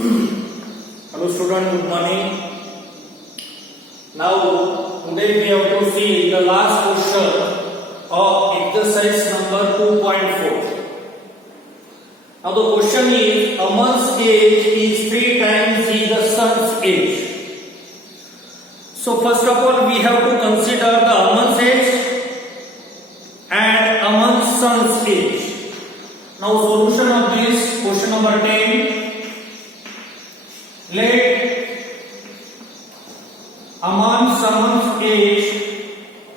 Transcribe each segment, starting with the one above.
Hello student, good morning. Now today we have to see the last question of exercise number 2.4. Now the question is, a month's age is 3 times the sun's age. So first of all we have to consider the a month's age and a month's sun's age. Now solution of this question number 10. Let a month's age,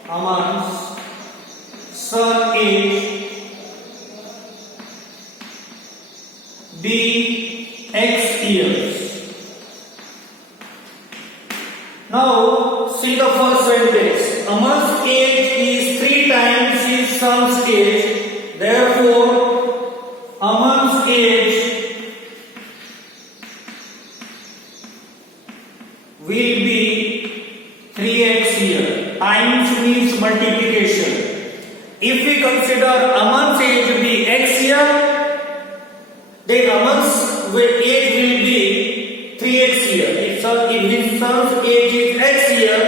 a month's sun age be X years. Now see the first sentence. A month's age is 3 times his sun's age. Therefore, a month's age will be 3x year. Times means multiplication. If we consider a month's age to be x year, then a month's age will be 3x year. If his son's age is x year,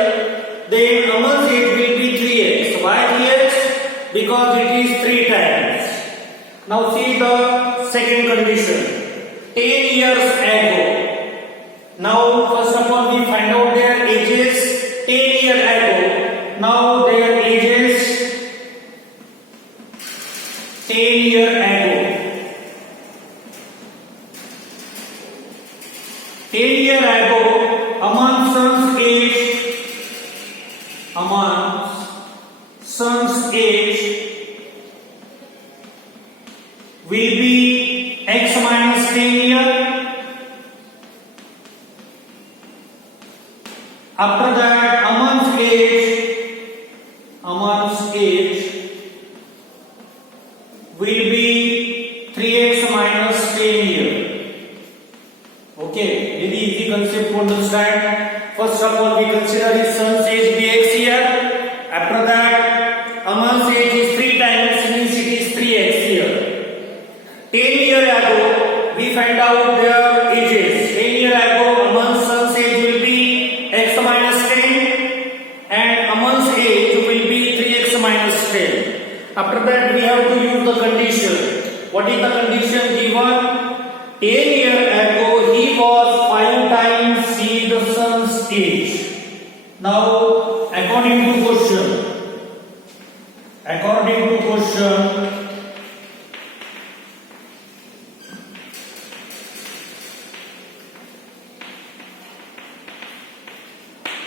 then a month's age will be 3x. Why 3x? Because it is 3 times. Now see the second condition. 10 years ago. Now first of all we find out their ages 10 years ago. Now their ages 10 years ago. 10 years ago, a month's son's age, a month's son's age will be x minus 10 years. After that, a month's age will be 3x minus 10 years. Okay, very easy concept to understand. First of all, we consider his son's age be x year. After that, a month's age is 3 times, means it is 3x year. 10 years ago, we find out their ages. 10 years ago, a month's son's age will be x minus 10 and a month's age will be 3x minus 10. After that we have to use the condition. What is the condition given? 10 years ago he was 5 times the son's age. Now according to question,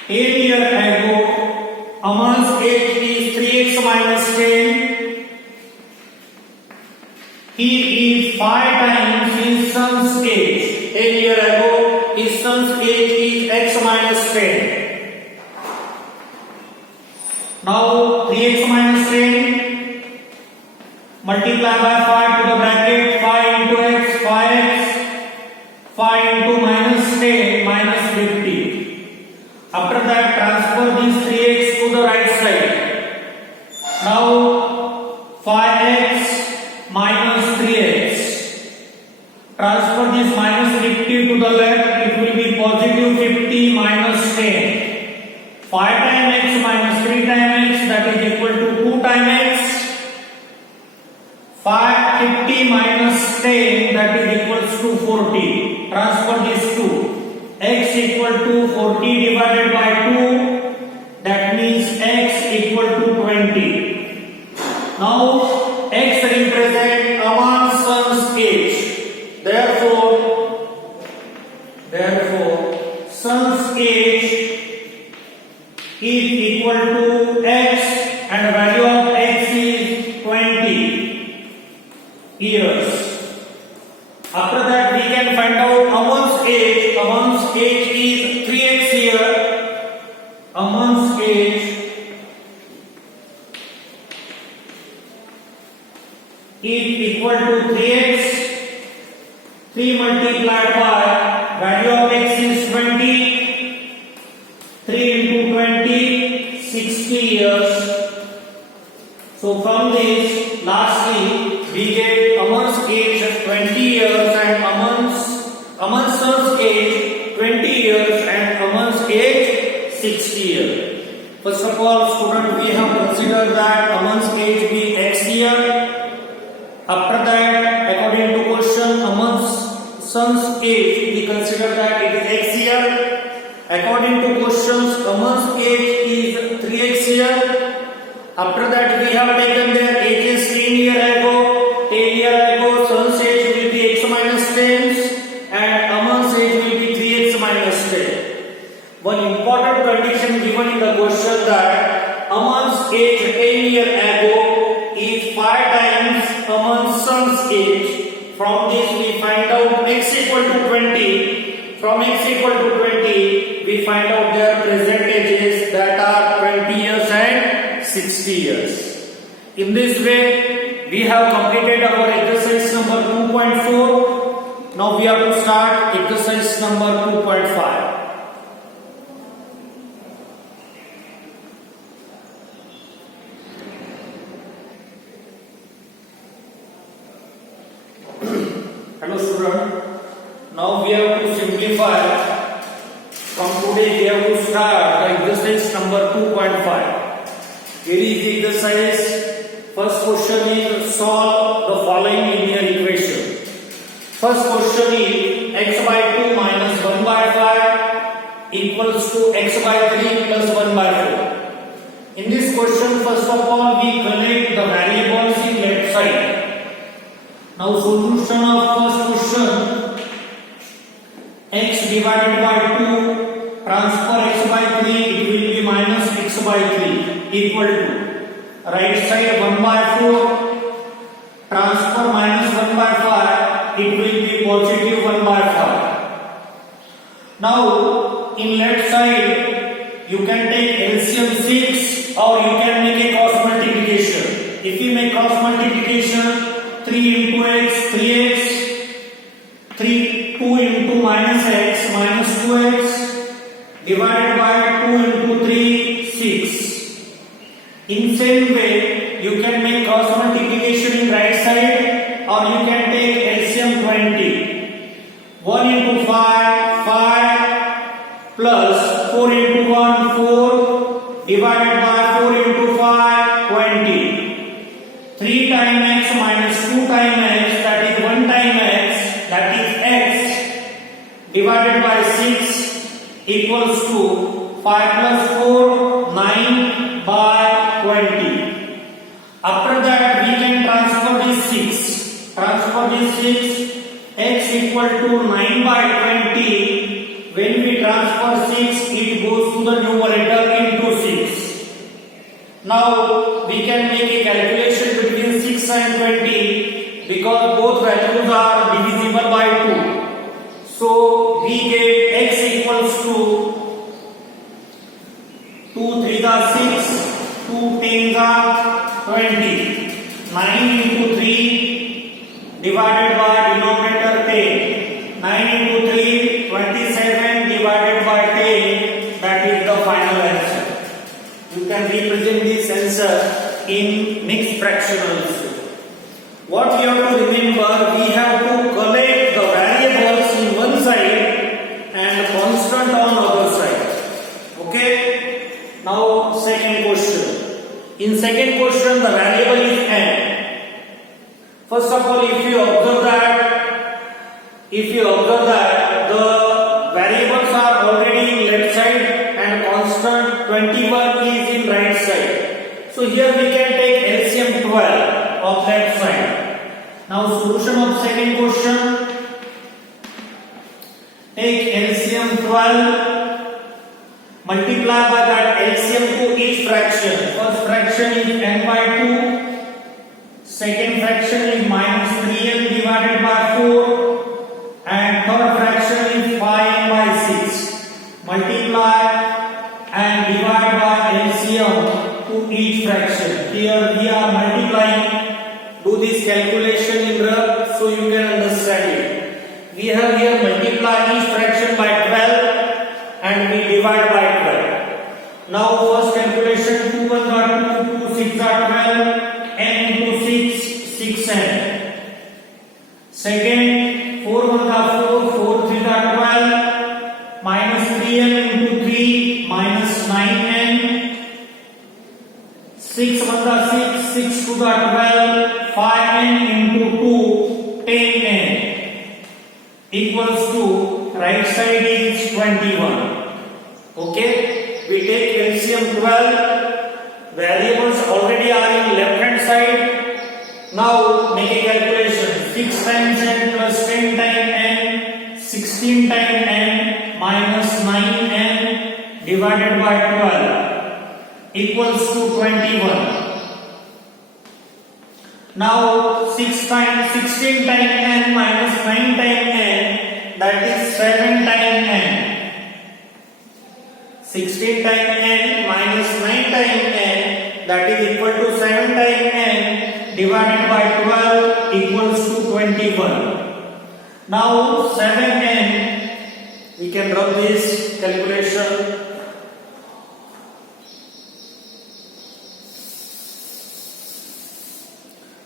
10 years ago, a month's age is 3x minus 10. He is 5 times his son's age. 10 years ago, his son's age is x minus 10. Now 3x minus 10 multiply by 5 to the bracket 5 into x, 5x, 5 into minus 10 minus 50. After that, transfer this 3x to the right side. Now 5x minus 3x. Transfer this minus 50 to the left. It will be positive 50 minus 10. 5 times x minus 3 times x, that is equal to 2 times x. 550 minus 10, that is equals to 40. Transfer this 2. X equal to 40 divided by 2, that means x equal to 20. Now x represents a month's son's age. Therefore son's age is equal to x and the value of x is 20 years. After that we can find out a month's age. A month's age is 3x year. A month's age is equal to 3x. 3 multiplied by value of x is 20. 3 into 20, 60 years. So from this, lastly, we get a month's age 20 years and a month's son's age 20 years and Aman's age 60 years. First of all, student, we have considered that Aman's age be X year. After that, according to question, Aman's son's age, we consider that it is X year. According to questions, Aman's age is 3x year. After that, we have taken their ages 10 years ago. 10 years ago, son's age will be x minus 10 and Aman's age will be 3x minus 10. One important condition given in the question that Aman's age 10 years ago is 5 times Aman's son's age. From this we find out x equal to 20. From x equal to 20, we find out their present ages that are 20 years and 60 years. In this way, we have completed our exercise number 2.4. Now we have to start exercise number 2.5. Hello student. Now we have to simplify. From today we have to start the exercise number 2.5. Here is the exercise. First question is solve the following linear equation. First question is x by 2 minus 1 by 5 equals to x by 3 plus 1 by 4. In this question, first of all, we collect the variables in left side. Now solution of first question, x divided by 2 transfer x by 3, it will be minus x by 3 equal to right side 1 by 4 transfer minus 1 by 5, it will be positive 1 by 5. Now in left side you can take LCM 6 or you can make a cross multiplication. If you make cross multiplication, 3 into x 3x, 2 into minus x minus 2x divided by 2 into 3 6. In same way, you can make cross multiplication in right side or you can take LCM 20. 1 into 5 5 plus 4 into 1 4 divided by 4 into 5 20. 3 times x minus 2 times x, that is 1 times x, that is x divided by 6 equals to 5 plus 4 9 by 20. After that we can transfer this 6. Transfer this 6, x equal to 9 by 20. When we transfer 6, it goes to the numerator into 6. Now we can make a calculation between 6 and 20 because both values are divisible by 2. So we get x equals to 2 3 are 6, 2 10 are 20. 9 into 3 divided by denominator 10. 9 into 3 27 divided by 10, that is the final answer. You can represent this answer in mixed fractionals. What we have to remember, we have to collect the variables in one side and constant on other side. Okay? Now second question. In second question, the variable is n. First of all, if you observe that the variables are already in left side and constant 21 is in right side. So here we can take LCM 12 of left side. Now solution of second question. Take LCM 12, multiply by that LCM to each fraction. First fraction is n by 2. Second fraction is minus 3n divided by 4. And third fraction is 5n by 6. Multiply and divide by LCM to each fraction. Here we are multiplying. Do this calculation in rough so you can understand it. We have here multiply each fraction by 12 and we divide by 12. Now first calculation, 2 1 are 2, 2 6 are 12, n into 6, 6n. Second, 4 1 are 4, 4 3 are 12. the 12, 5n into 2, 10n equals to right side is 21. Okay, we take LCM 12. Variables already are in left hand side. Now make a calculation. 6 times n plus 10 times n, 16 times n minus 9n divided by 12 equals to 21. Now 16 times n minus 9 times n, that is 7 times n. 16 times n minus 9 times n, that is equal to 7 times n divided by 12 equals to 21. Now 7n, we can run this calculation.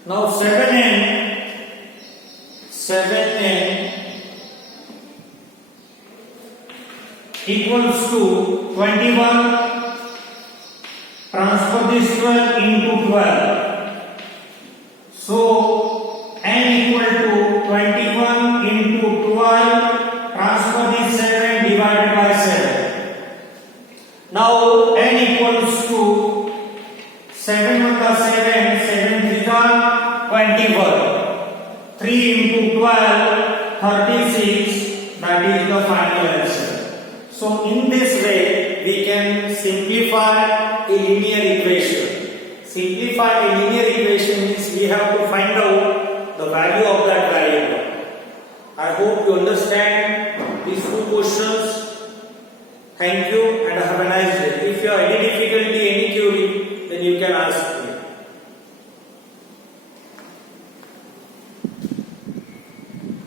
Now 7n equals to 21. Transfer this 12 into 12. So n equal to 21 into 12. Transfer this 7 divided by 7. Now n equals to 7 1 plus 7, 7 3 21. 3 into 12, 36. That is the final answer. So in this way we can simplify a linear equation. Simplify a linear equation means we have to find out the value of